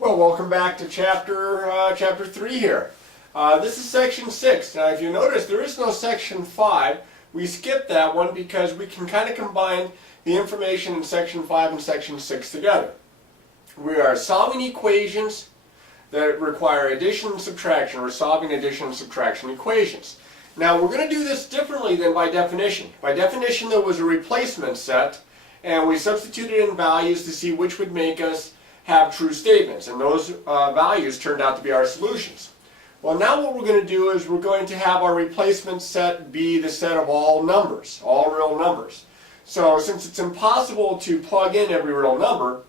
Well, welcome back to chapter 3 here. This is section 6. Now, if you notice, there is no section 5. We skipped that one because we can kind of combine the information in section 5 and section 6 together. We are solving equations that require addition and subtraction. We're solving addition and subtraction equations. Now, we're going to do this differently than by definition. By definition, there was a replacement set, and we substituted in values to see which would make us have true statements, and those values turned out to be our solutions. Well, now what we're going to do is we're going to have our replacement set be the set of all numbers, all real numbers. So since it's impossible to plug in every real number,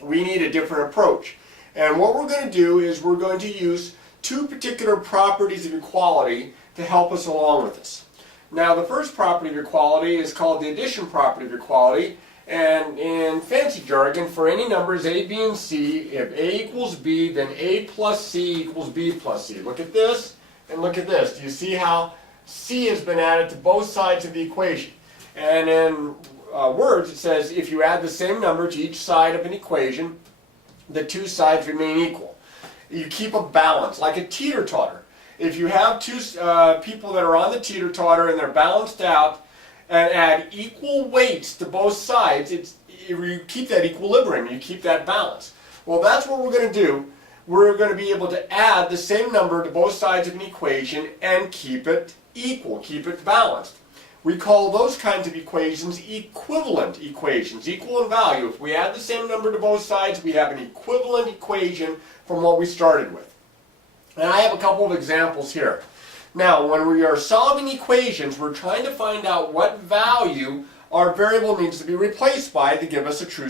we need a different approach. And what we're going to do is we're going to use two particular properties of equality to help us along with this. Now, the first property of equality is called the addition property of equality. And in fancy jargon, for any numbers a, b, and c, if a equals b, then a plus c equals b plus c. Look at this and look at this. Do you see how c has been added to both sides of the equation? And in words, it says if you add the same number to each side of an equation, the two sides remain equal. You keep a balance, like a teeter-totter. If you have two people that are on the teeter-totter and they're balanced out, and add equal weights to both sides, you keep that equilibrium, you keep that balance. Well, that's what we're going to do. We're going to be able to add the same number to both sides of an equation and keep it equal, keep it balanced. We call those kinds of equations equivalent equations, equal in value. If we add the same number to both sides, we have an equivalent equation from what we started with. And I have a couple of examples here. Now, when we are solving equations, we're trying to find out what value our variable needs to be replaced by to give us a true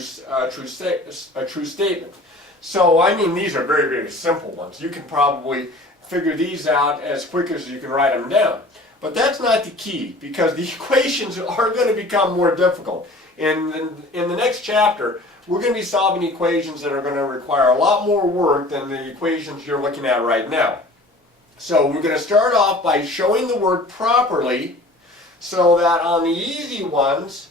statement. So, I mean, these are very, very simple ones. You can probably figure these out as quick as you can write them down. But that's not the key, because the equations are going to become more difficult. In the next chapter, we're going to be solving equations that are going to require a lot more work than the equations you're looking at right now. So we're going to start off by showing the work properly so that on the easy ones,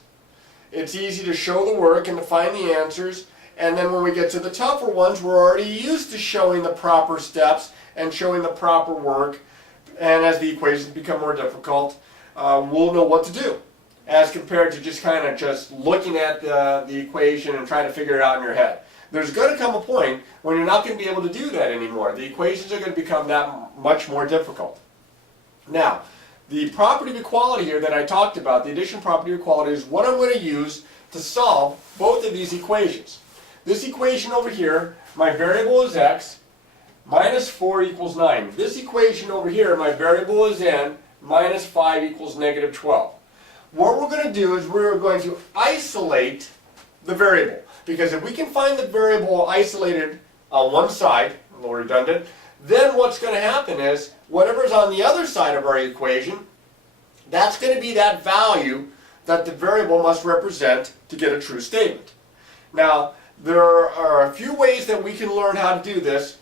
it's easy to show the work and to find the answers. And then when we get to the tougher ones, we're already used to showing the proper steps and showing the proper work. And as the equations become more difficult, we'll know what to do, as compared to just looking at the equation and trying to figure it out in your head. There's going to come a point when you're not going to be able to do that anymore. The equations are going to become that much more difficult. Now, the property of equality here that I talked about, the addition property of equality, is what I'm going to use to solve both of these equations. This equation over here, my variable is x, minus 4 equals 9. This equation over here, my variable is n, minus 5 equals negative 12. What we're going to do is we're going to isolate the variable. Because if we can find the variable isolated on one side, a little redundant, then what's going to happen is whatever's on the other side of our equation, that's going to be that value that the variable must represent to get a true statement. Now, there are a few ways that we can learn how to do this.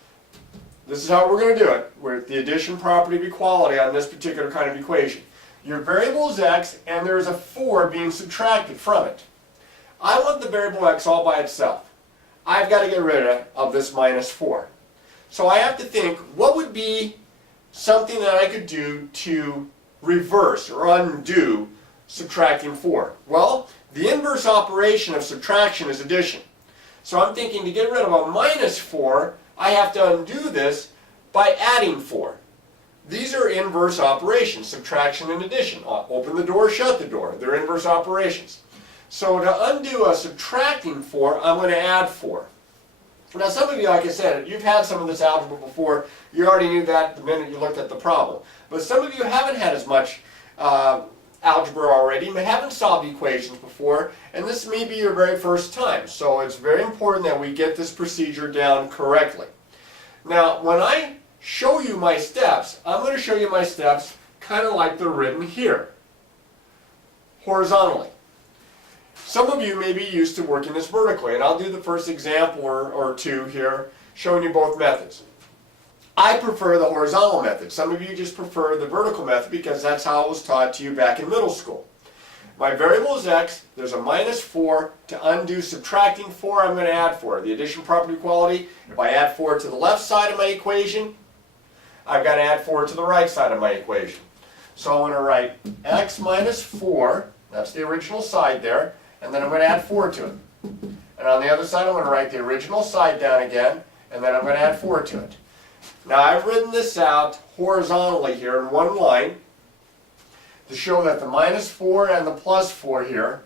This is how we're going to do it with the addition property of equality on this particular kind of equation. Your variable is x, and there is a 4 being subtracted from it. I want the variable x all by itself. I've got to get rid of this minus 4. So I have to think, what would be something that I could do to reverse or undo subtracting 4? Well, the inverse operation of subtraction is addition. So I'm thinking to get rid of a minus 4, I have to undo this by adding 4. These are inverse operations, subtraction and addition. Open the door, shut the door. They're inverse operations. So to undo a subtracting 4, I'm going to add 4. Now some of you, like I said, you've had some of this algebra before. You already knew that the minute you looked at the problem. But some of you haven't had as much algebra already, and haven't solved equations before, and this may be your very first time. So it's very important that we get this procedure down correctly. Now when I show you my steps, I'm going to show you my steps kind of like they're written here, horizontally. Some of you may be used to working this vertically, and I'll do the first example or two here showing you both methods. I prefer the horizontal method. Some of you just prefer the vertical method because that's how it was taught to you back in middle school. My variable is x. There's a minus 4. To undo subtracting 4, I'm going to add 4. The addition property equality, if I add 4 to the left side of my equation, I've got to add 4 to the right side of my equation. So I'm going to write x minus 4, that's the original side there, and then I'm going to add 4 to it. And on the other side, I'm going to write the original side down again, and then I'm going to add 4 to it. Now I've written this out horizontally here in one line to show that the minus 4 and the plus 4 here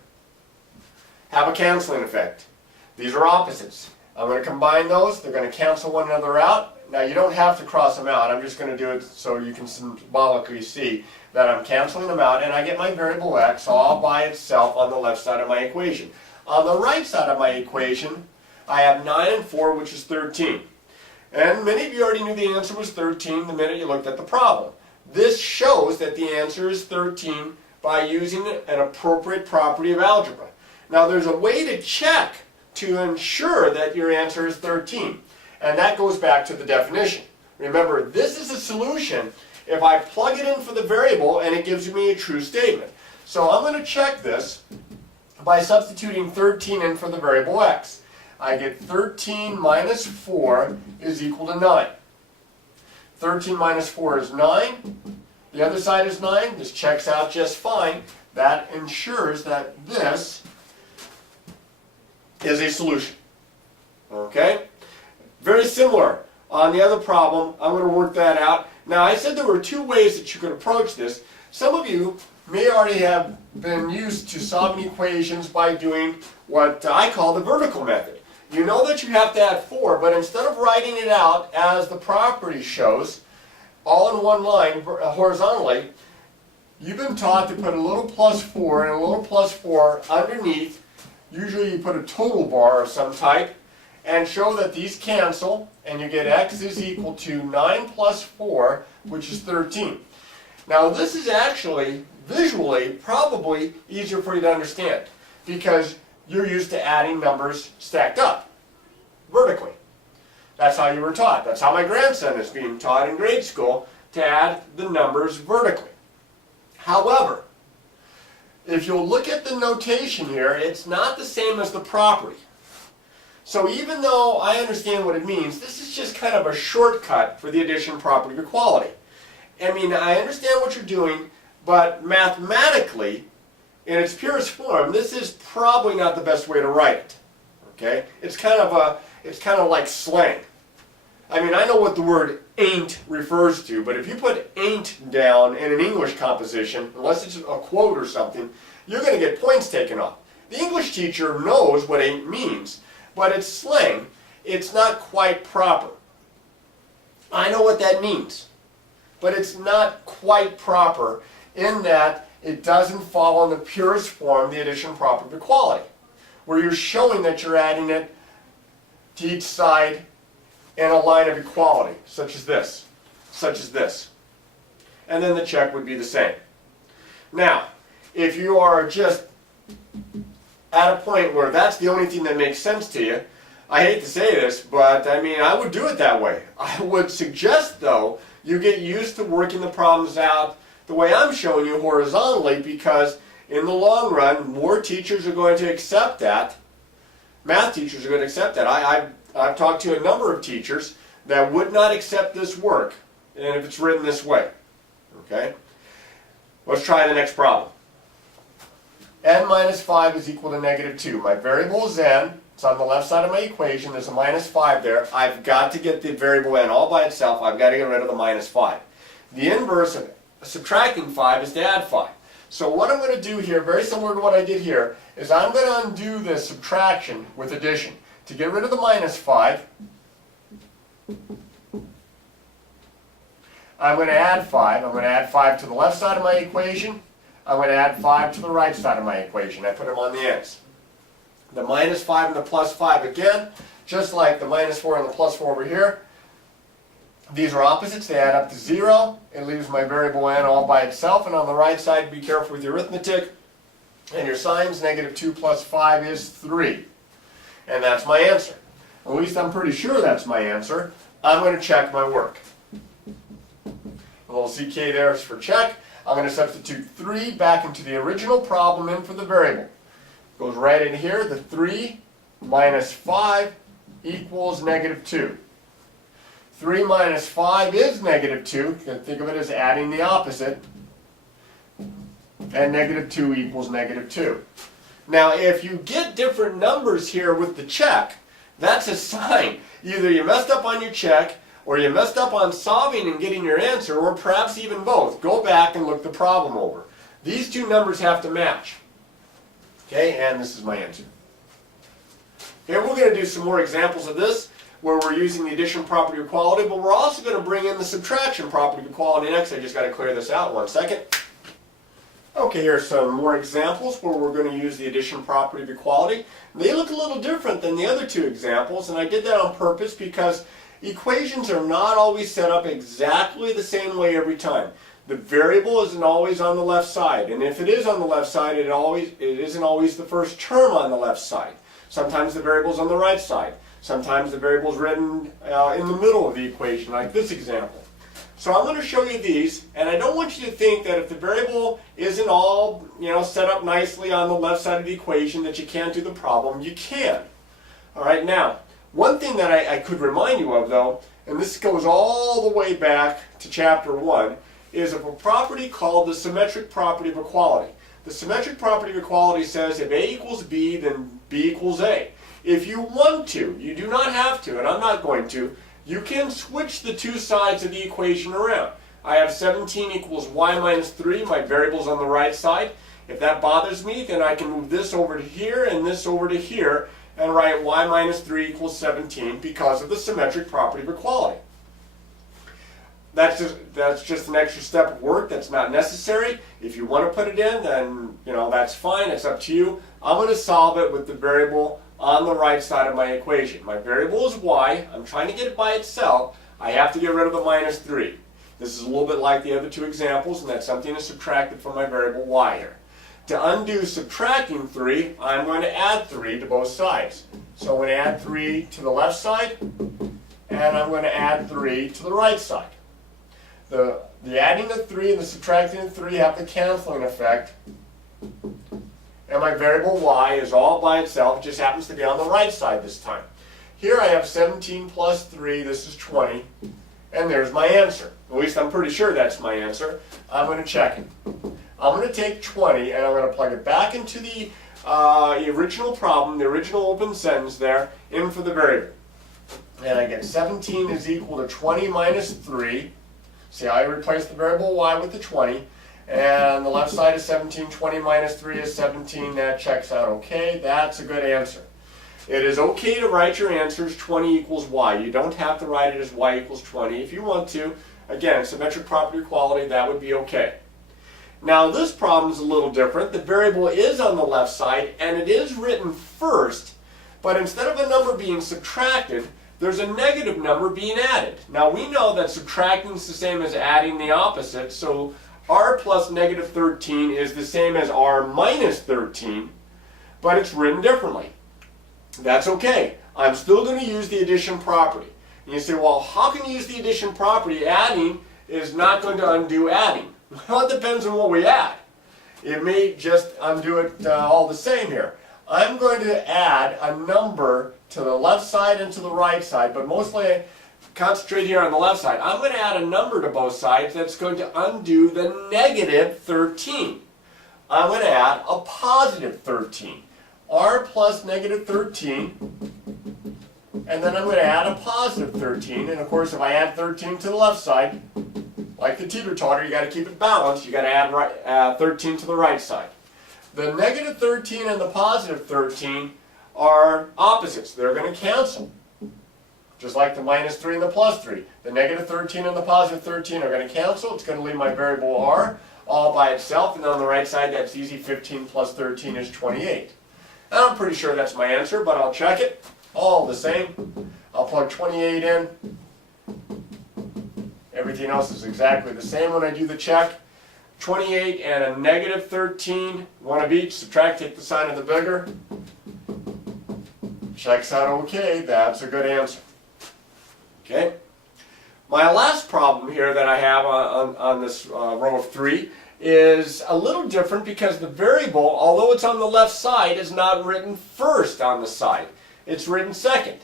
have a canceling effect. These are opposites. I'm going to combine those. They're going to cancel one another out. Now you don't have to cross them out. I'm just going to do it so you can symbolically see that I'm canceling them out, and I get my variable x all by itself on the left side of my equation. On the right side of my equation, I have 9 and 4, which is 13. And many of you already knew the answer was 13 the minute you looked at the problem. This shows that the answer is 13 by using an appropriate property of algebra. Now there's a way to check to ensure that your answer is 13. And that goes back to the definition. Remember, this is a solution if I plug it in for the variable and it gives me a true statement. So I'm going to check this by substituting 13 in for the variable x. I get 13 minus 4 is equal to 9. 13 minus 4 is 9. The other side is 9. This checks out just fine. That ensures that this is a solution. Okay? Very similar. On the other problem, I'm going to work that out. Now, I said there were two ways that you could approach this. Some of you may already have been used to solving equations by doing what I call the vertical method. You know that you have to add 4, but instead of writing it out as the property shows, all in one line horizontally, you've been taught to put a little plus 4 and a little plus 4 underneath. Usually you put a total bar of some type and show that these cancel, and you get x is equal to 9 plus 4, which is 13. Now this is actually, visually, probably easier for you to understand because you're used to adding numbers stacked up, vertically. That's how you were taught. That's how my grandson is being taught in grade school, to add the numbers vertically. However, if you'll look at the notation here, it's not the same as the property. So even though I understand what it means, this is just kind of a shortcut for the addition property of equality. I mean, I understand what you're doing, but mathematically, in its purest form, this is probably not the best way to write it. Okay? It's kind of like slang. I mean, I know what the word ain't refers to, but if you put ain't down in an English composition, unless it's a quote or something, you're going to get points taken off. The English teacher knows what ain't means, but it's slang. It's not quite proper. I know what that means, but it's not quite proper in that it doesn't follow in the purest form the addition property of equality, where you're showing that you're adding it to each side in a line of equality, such as this, and then the check would be the same. Now, if you are just at a point where that's the only thing that makes sense to you, I hate to say this, but I mean, I would do it that way. I would suggest, though, you get used to working the problems out the way I'm showing you horizontally, because in the long run, more teachers are going to accept that. Math teachers are going to accept that. I've talked to a number of teachers that would not accept this work, and if it's written this way. Okay? Let's try the next problem. N minus 5 is equal to negative 2. My variable is n. It's on the left side of my equation. There's a minus 5 there. I've got to get the variable n all by itself. I've got to get rid of the minus 5. The inverse of subtracting 5 is to add 5. So what I'm going to do here, very similar to what I did here, is I'm going to undo this subtraction with addition. To get rid of the minus 5, I'm going to add 5. I'm going to add 5 to the left side of my equation. I'm going to add 5 to the right side of my equation. I put them on the ends. The minus 5 and the plus 5 again, just like the minus 4 and the plus 4 over here. These are opposites. They add up to 0. It leaves my variable n all by itself. And on the right side, be careful with your arithmetic and your signs. Negative 2 plus 5 is 3. And that's my answer. At least I'm pretty sure that's my answer. I'm going to check my work. A little CK there is for check. I'm going to substitute 3 back into the original problem in for the variable. Goes right in here. The 3 minus 5 equals negative 2. 3 minus 5 is negative 2. You can think of it as adding the opposite. And negative 2 equals negative 2. Now, if you get different numbers here with the check, that's a sign. Either you messed up on your check, or you messed up on solving and getting your answer, or perhaps even both. Go back and look the problem over. These two numbers have to match. Okay, and this is my answer. Okay, we're going to do some more examples of this, where we're using the addition property of equality, but we're also going to bring in the subtraction property of equality next. I just got to clear this out 1 second. Okay, here are some more examples where we're going to use the addition property of equality. They look a little different than the other two examples, and I did that on purpose because equations are not always set up exactly the same way every time. The variable isn't always on the left side, and if it is on the left side, it isn't always the first term on the left side. Sometimes the variable is on the right side. Sometimes the variable is written in the middle of the equation, like this example. So I'm going to show you these, and I don't want you to think that if the variable isn't all set up nicely on the left side of the equation that you can't do the problem. You can. All right, now, one thing that I could remind you of, though, and this goes all the way back to chapter 1, is of a property called the symmetric property of equality. The symmetric property of equality says if A equals B, then B equals A. If you want to, you do not have to, and I'm not going to, you can switch the two sides of the equation around. I have 17 equals y minus 3, my variable's on the right side. If that bothers me, then I can move this over to here and this over to here and write y minus 3 equals 17 because of the symmetric property of equality. That's just an extra step of work that's not necessary. If you want to put it in, then that's fine, it's up to you. I'm going to solve it with the variable on the right side of my equation. My variable is y. I'm trying to get it by itself. I have to get rid of the minus 3. This is a little bit like the other two examples, and that's something that's subtracted from my variable y here. To undo subtracting 3, I'm going to add 3 to both sides. So I'm going to add 3 to the left side, and I'm going to add 3 to the right side. The adding of 3 and the subtracting of 3 have the canceling effect. And my variable y is all by itself, just happens to be on the right side this time. Here I have 17 plus 3, this is 20, and there's my answer. At least I'm pretty sure that's my answer. I'm going to check it. I'm going to take 20 and I'm going to plug it back into the original problem, the original open sentence there, in for the variable. And I get 17 is equal to 20 minus 3. See how I replace the variable y with the 20. And the left side is 17, 20 minus 3 is 17, that checks out okay. That's a good answer. It is okay to write your answers 20 equals y. You don't have to write it as y equals 20. If you want to, again, symmetric property equality, that would be okay. Now this problem is a little different. The variable is on the left side, and it is written first, but instead of a number being subtracted, there's a negative number being added. Now we know that subtracting is the same as adding the opposite, so r plus negative 13 is the same as r minus 13, but it's written differently. That's okay. I'm still going to use the addition property. And you say, well, how can you use the addition property? Adding is not going to undo adding. Well, it depends on what we add. It may just undo it all the same here. I'm going to add a number to the left side and to the right side, but mostly concentrate here on the left side. I'm going to add a number to both sides that's going to undo the negative 13. I'm going to add a positive 13. R plus negative 13, and then I'm going to add a positive 13, and of course if I add 13 to the left side, like the teeter-totter, you got to keep it balanced, you got to add 13 to the right side. The negative 13 and the positive 13 are opposites. They're going to cancel. Just like the minus 3 and the plus 3. The negative 13 and the positive 13 are going to cancel. It's going to leave my variable r all by itself, and on the right side that's easy. 15 plus 13 is 28. And I'm pretty sure that's my answer, but I'll check it. All the same. I'll plug 28 in. Everything else is exactly the same when I do the check. 28 and a negative 13, one of each. Subtract, take the sign of the bigger. Checks out okay. That's a good answer. Okay. My last problem here that I have on this row of 3 is a little different because the variable, although it's on the left side, is not written first on the side. It's written second.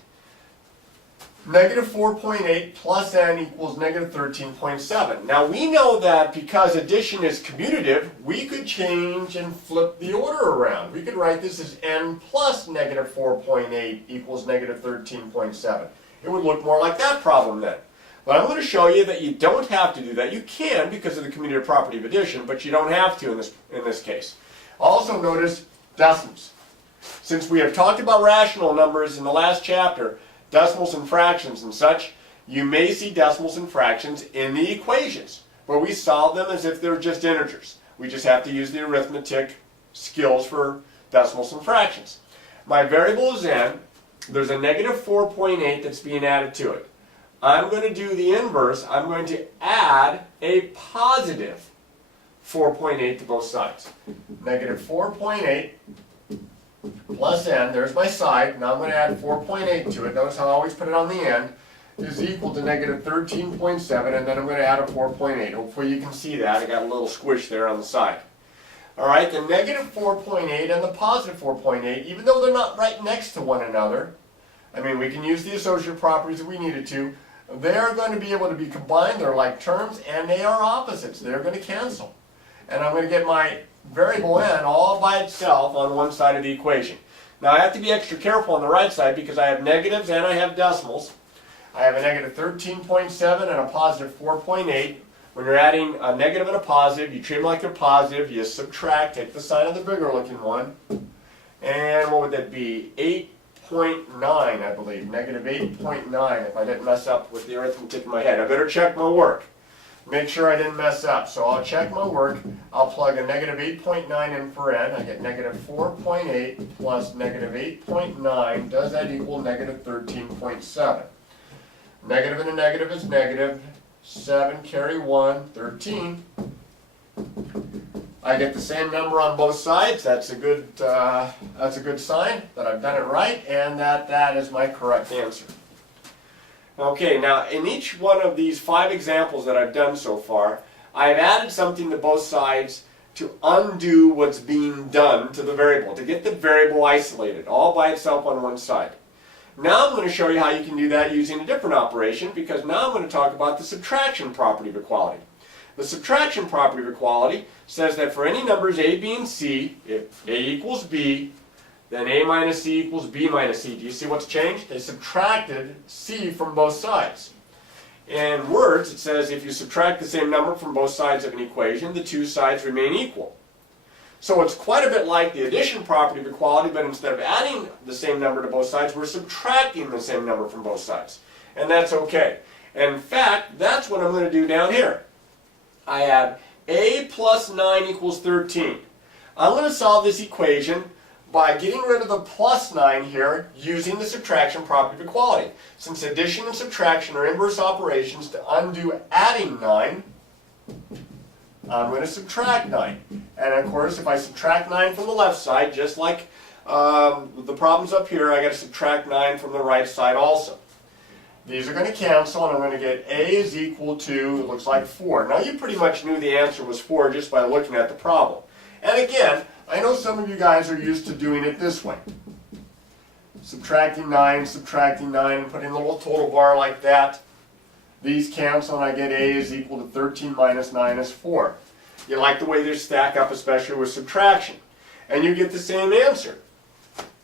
Negative 4.8 plus n equals negative 13.7. Now we know that because addition is commutative, we could change and flip the order around. We could write this as n plus negative 4.8 equals negative 13.7. It would look more like that problem then. But I'm going to show you that you don't have to do that. You can because of the commutative property of addition, but you don't have to in this case. Also notice decimals. Since we have talked about rational numbers in the last chapter, decimals and fractions and such, you may see decimals and fractions in the equations, but we solve them as if they're just integers. We just have to use the arithmetic skills for decimals and fractions. My variable is n. There's a negative 4.8 that's being added to it. I'm going to do the inverse. I'm going to add a positive 4.8 to both sides. Negative 4.8 plus n, there's my side, now I'm going to add 4.8 to it, notice how I always put it on the end, is equal to negative 13.7, and then I'm going to add a 4.8. Hopefully you can see that, I got a little squish there on the side. Alright, the negative 4.8 and the positive 4.8, even though they're not right next to one another, I mean we can use the associative properties if we needed to, they're going to be able to be combined, they're like terms, and they are opposites, they're going to cancel. And I'm going to get my variable n all by itself on one side of the equation. Now I have to be extra careful on the right side because I have negatives and I have decimals. I have a negative 13.7 and a positive 4.8. When you're adding a negative and a positive, you treat them like they're positive, you subtract, take the sign of the bigger looking one, and what would that be? 8.9, I believe, negative 8.9 if I didn't mess up with the arithmetic in my head. I better check my work. Make sure I didn't mess up. So I'll check my work. I'll plug a negative 8.9 in for n. I get negative 4.8 plus negative 8.9. Does that equal negative 13.7? Negative and a negative is negative. 7 carry 1, 13. I get the same number on both sides. That's a good sign that I've done it right and that is my correct answer. Okay, now in each one of these 5 examples that I've done so far, I've added something to both sides to undo what's being done to the variable, to get the variable isolated, all by itself on one side. Now I'm going to show you how you can do that using a different operation, because now I'm going to talk about the subtraction property of equality. The subtraction property of equality says that for any numbers a, b, and c, if a equals b, then a minus c equals b minus c. Do you see what's changed? They subtracted c from both sides. In words, it says if you subtract the same number from both sides of an equation, the two sides remain equal. So it's quite a bit like the addition property of equality, but instead of adding the same number to both sides, we're subtracting the same number from both sides. And that's okay. And in fact, that's what I'm going to do down here. I have a plus 9 equals 13. I'm going to solve this equation by getting rid of the plus 9 here using the subtraction property of equality. Since addition and subtraction are inverse operations, to undo adding 9, I'm going to subtract 9. And of course, if I subtract 9 from the left side, just like the problems up here, I got to subtract 9 from the right side also. These are going to cancel, and I'm going to get a is equal to, it looks like 4. Now you pretty much knew the answer was 4 just by looking at the problem. And again, I know some of you guys are used to doing it this way. Subtracting 9, and putting a little total bar like that. These cancel and I get a is equal to 13 minus 9 is 4. You like the way they stack up, especially with subtraction. And you get the same answer.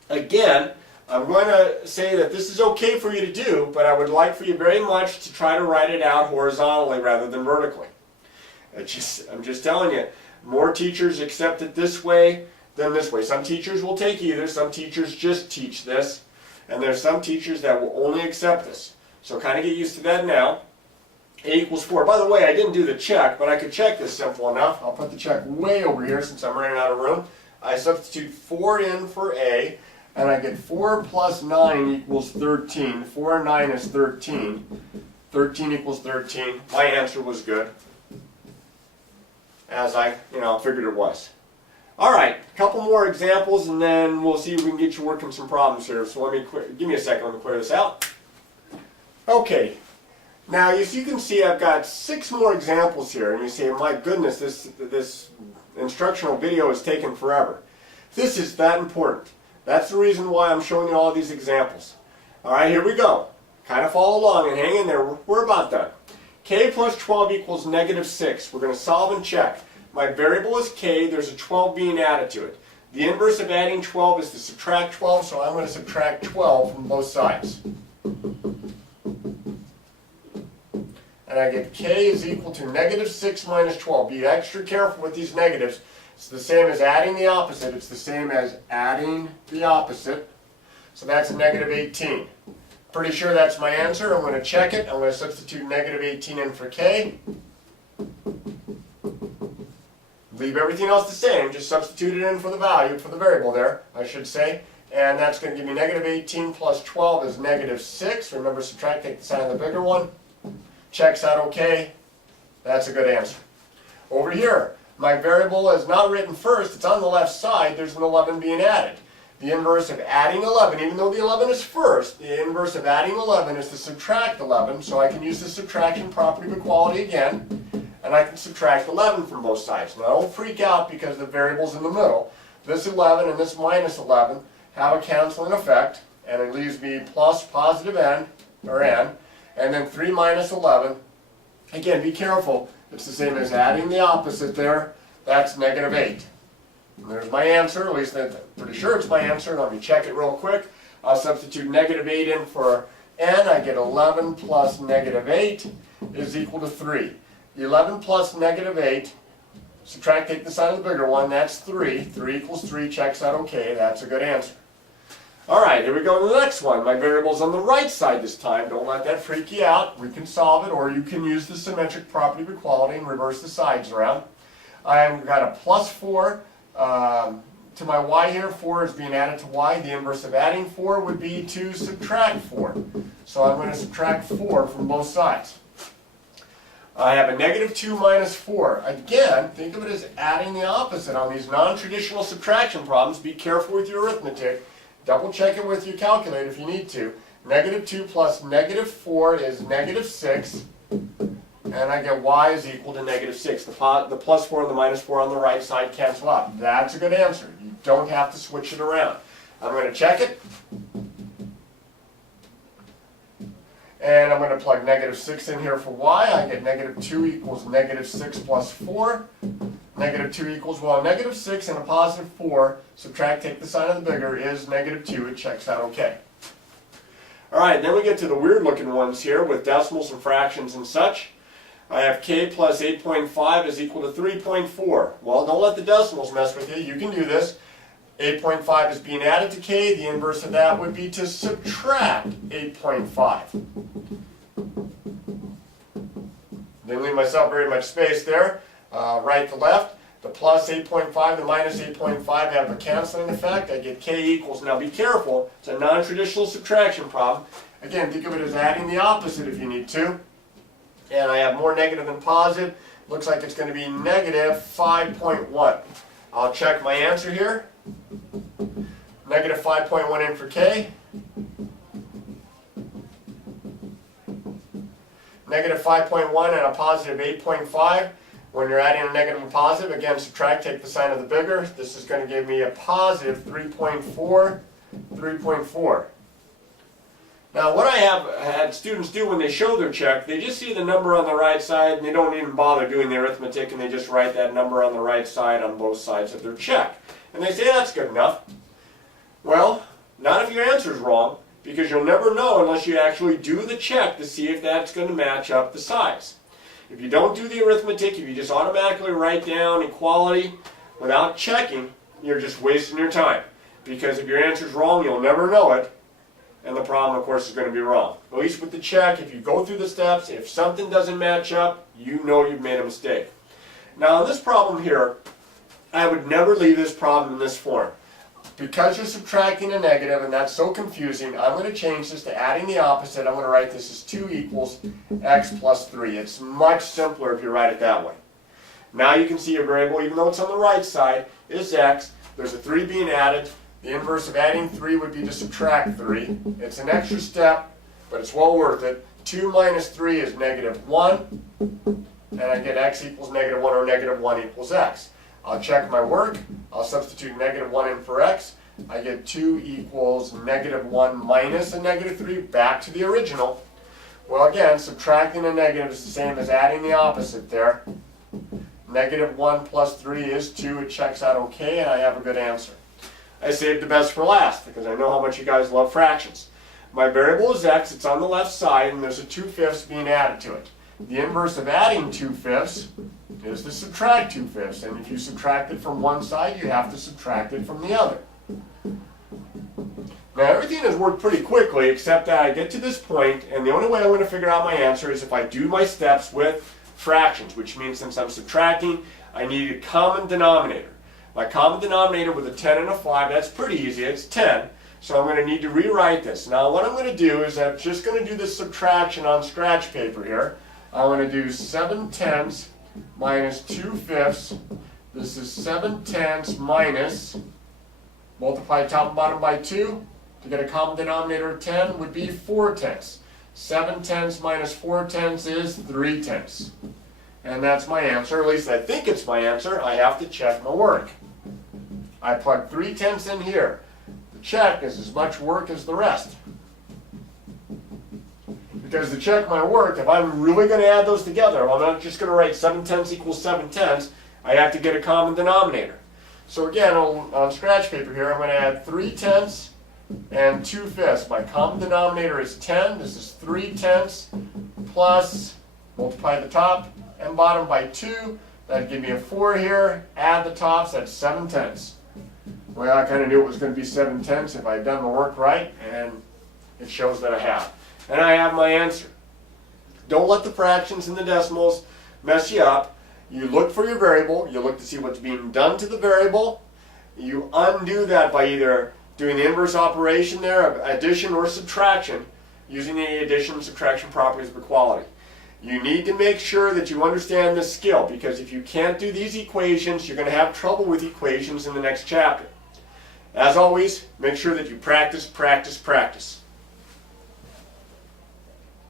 Again, I'm going to say that this is okay for you to do, but I would like for you very much to try to write it out horizontally rather than vertically. I'm just telling you, more teachers accept it this way than this way. Some teachers will take either, some teachers just teach this, and there's some teachers that will only accept this. So kind of get used to that now. A equals 4. By the way, I didn't do the check, but I could check this simple enough. I'll put the check way over here since I'm running out of room. I substitute 4 in for A, and I get 4 plus 9 equals 13. 4 and 9 is 13. 13 equals 13. My answer was good, as I figured it was. All right, a couple more examples, and then we'll see if we can get you working some problems here. So give me a second. Let me clear this out. Okay. Now, as you can see, I've got 6 more examples here, and you say, my goodness, this instructional video is taking forever. This is that important. That's the reason why I'm showing you all these examples. All right, here we go. Kind of follow along and hang in there. We're about done. K plus 12 equals -6. We're going to solve and check. My variable is K. There's a 12 being added to it. The inverse of adding 12 is to subtract 12, so I'm going to subtract 12 from both sides. And I get K is equal to -6 minus 12. Be extra careful with these negatives. It's the same as adding the opposite. It's the same as adding the opposite. So that's a -18. Pretty sure that's my answer. I'm going to check it. I'm going to substitute -18 in for K. Leave everything else the same. Just substitute it in for the value, for the variable there, I should say. And that's going to give me -18 plus 12 is -6. Remember, subtract, take the sign of the bigger one. Checks out okay. That's a good answer. Over here, my variable is not written first. It's on the left side. There's an 11 being added. The inverse of adding 11, even though the 11 is first, the inverse of adding 11 is to subtract 11. So I can use the subtraction property of equality again. And I can subtract 11 from both sides. Now don't freak out because the variable's in the middle. This 11 and this -11 have a canceling effect. And it leaves me plus positive n, or n. And then 3 minus 11, again, be careful. It's the same as adding the opposite there. That's -8. And there's my answer. At least I'm pretty sure it's my answer. Let me check it real quick. I'll substitute -8 in for n. I get 11 plus -8 is equal to 3. 11 plus -8, subtract, take the sign of the bigger one. That's 3. 3 equals 3. Checks out okay. That's a good answer. All right, here we go to the next one. My variable's on the right side this time. Don't let that freak you out. We can solve it, or you can use the symmetric property of equality and reverse the sides around. I've got a +4 to my y here. 4 is being added to y. The inverse of adding 4 would be to subtract 4. So I'm going to subtract 4 from both sides. I have a -2 minus 4. Again, think of it as adding the opposite. On these non-traditional subtraction problems, be careful with your arithmetic. Double check it with your calculator if you need to. -2 plus -4 is -6. And I get y is equal to -6. The +4 and the -4 on the right side cancel out. That's a good answer. You don't have to switch it around. I'm going to check it. And I'm going to plug -6 in here for y. I get -2 equals -6 plus 4. -2 equals, well, -6 and a +4. Subtract, take the sign of the bigger, is -2. It checks out okay. All right, then we get to the weird looking ones here with decimals and fractions and such. I have k plus 8.5 is equal to 3.4. Well, don't let the decimals mess with you. You can do this. 8.5 is being added to k. The inverse of that would be to subtract 8.5. Didn't leave myself very much space there. Right to left. The plus 8.5, the minus 8.5 have a canceling effect. I get k equals. Now be careful. It's a non-traditional subtraction problem. Again, think of it as adding the opposite if you need to. And I have more negative than positive. Looks like it's going to be -5.1. I'll check my answer here. -5.1 in for k. -5.1 and a positive 8.5. When you're adding a negative and positive, again, subtract, take the sign of the bigger. This is going to give me a positive 3.4, 3.4. Now, what I have had students do when they show their check, they just see the number on the right side and they don't even bother doing the arithmetic, and they just write that number on the right side on both sides of their check. And they say, that's good enough. Well, not if your answer is wrong, because you'll never know unless you actually do the check to see if that's going to match up the size. If you don't do the arithmetic, if you just automatically write down equality without checking, you're just wasting your time. Because if your answer is wrong, you'll never know it, and the problem, of course, is going to be wrong. At least with the check, if you go through the steps, if something doesn't match up, you know you've made a mistake. Now, in this problem here, I would never leave this problem in this form. Because you're subtracting a negative, and that's so confusing, I'm going to change this to adding the opposite. I'm going to write this as 2 equals x plus 3. It's much simpler if you write it that way. Now you can see your variable, even though it's on the right side, is x. There's a 3 being added. The inverse of adding 3 would be to subtract 3. It's an extra step, but it's well worth it. 2 minus 3 is -1, and I get x equals -1 or -1 equals x. I'll check my work. I'll substitute -1 in for x. I get 2 equals -1 minus a -3, back to the original. Well, again, subtracting a negative is the same as adding the opposite there. -1 plus 3 is 2. It checks out okay, and I have a good answer. I saved the best for last because I know how much you guys love fractions. My variable is x. It's on the left side, and there's a 2/5 being added to it. The inverse of adding 2/5 is to subtract 2/5, and if you subtract it from one side, you have to subtract it from the other. Now everything has worked pretty quickly except that I get to this point, and the only way I'm going to figure out my answer is if I do my steps with fractions, which means since I'm subtracting, I need a common denominator. My common denominator with a 10 and a 5, that's pretty easy, it's 10. So I'm going to need to rewrite this. Now what I'm going to do is I'm just going to do this subtraction on scratch paper here. I'm going to do 7/10 minus 2/5. This is 7/10 minus, multiply top and bottom by 2. To get a common denominator of 10 would be 4/10. 7/10 minus 4/10 is 3/10. And that's my answer, at least I think it's my answer. I have to check my work. I plug 3/10 in here. The check is as much work as the rest. Because to check my work, if I'm really going to add those together, I'm not just going to write 7/10 equals 7/10, I have to get a common denominator. So again, on scratch paper here, I'm going to add 3/10 and 2/5. My common denominator is 10. This is 3/10 plus, multiply the top and bottom by 2. That'd give me a 4 here. Add the tops, that's 7/10. Well, I kind of knew it was going to be 7/10 if I had done the work right, and it shows that I have. And I have my answer. Don't let the fractions and the decimals mess you up. You look for your variable. You look to see what's being done to the variable. You undo that by either doing the inverse operation there of addition or subtraction, using the addition and subtraction properties of equality. You need to make sure that you understand this skill, because if you can't do these equations, you're going to have trouble with equations in the next chapter. As always, make sure that you practice, practice, practice.